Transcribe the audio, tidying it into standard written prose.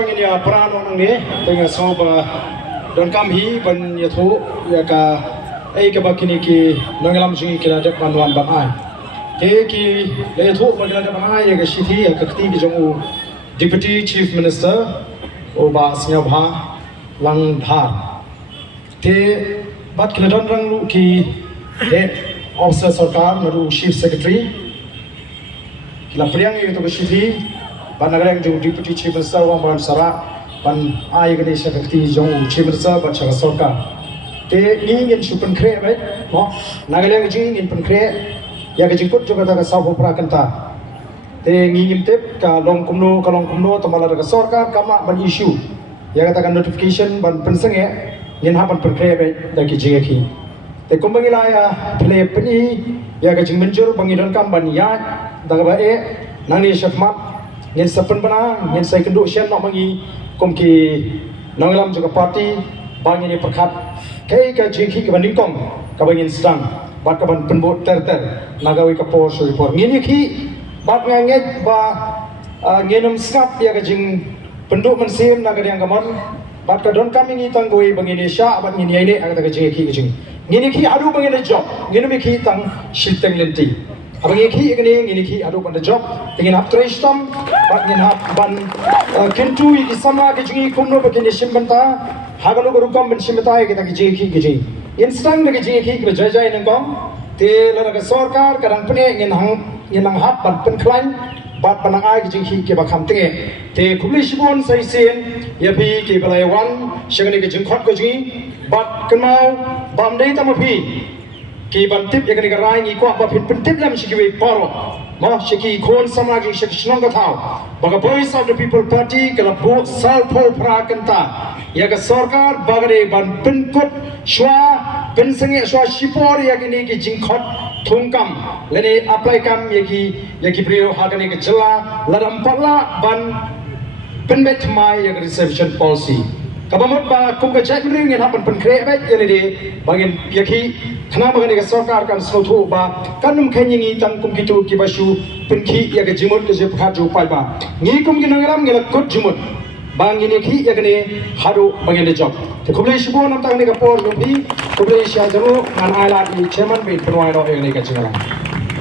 Ini peran orang ni dengan soba dan kami ban yaitu ya ka kebakini ki nangalam singi kira ada panuan bangai. Ki yaitu bagaimana ada bangai ya ke siti ya ke ketiga jongu Deputy Chief Minister oba senyabha langdhar. Bat kena don rang lu ki officer sarkar naru Chief Secretary kila priang itu ke siti Banagara yang jauh Deputy Chief Minister wang bahan sara ban ai gani sakti jauh Chief Minister ban sara sarkar te ingin supen kre baik no Nagaland yang ingin pen kre ya ke jengkut juga tak sahaja prakanta te ingin tip ka long kumno tamala daga sarkar kama ban issue ya katakan notification ban pensenge ingin hapan pen kre baik dari jengki te kumbangila ya play peni ya ke jeng menjur bangidan kam ban ya daga bae nani syafmat yang sepen bana yang saya kenduk sian nak mangi komki nangalam juga parti bang ini perkat kai ka jengki ke banding kong ka bangin sedang bat ka ban penbot ter nagawi ka por so report ngini ki bat nganget ba ngenom skap ya ka jeng penduk mensim nagar yang kamon bat ka don kami ni tanggoi bangin Indonesia bat ngini ini agak ka jengki ke jeng ngini ki adu bangin job ngini ki tang shilteng lenti abang ini ki adu pada job dengan hap trestam bat dengan hap ban kentu di sama ke jungi kumno begini simbanta hagalo rukam ben simbata kita ke jeki instant ke jeki ke jajai nangkong te lara ke sarkar kadang pene ngen hap ban penklan bat panangai ke jeki ke bakam tenge te kubli sibon sai sen ya pi ke balai wan shagani ke jengkhot ke jungi bat kenau bam dei tamapi ki bantip ya kani karai ni ko apa pentip lam shikiwe paro ma shiki kon samagi shiki shnong thau baga voice of the people party kala bo sal pho prakanta ya ka sarkar bagare ban pinkut shwa pensenge shwa shipor ya kini ki jingkhot thungkam lene apply kam ya ki brio hagani ke jela ladam palla ban penbet mai ya reservation policy kabamot ba kum ka check ring en hapan pen kre ba yani de bangin yaki thana bagani ka sarkar kan snothu ba kanum khenyi tang kum kitu ki basu penki ya ga jimot ke je phaju pai ba ngi kum ki nangaram ngela kot jimot bang ini ki ya gani haru bangin de job te kuble shibo nam tang ni ka por bi kuble sha jamu man ala ni chairman be penwai ro ya ni ka chingala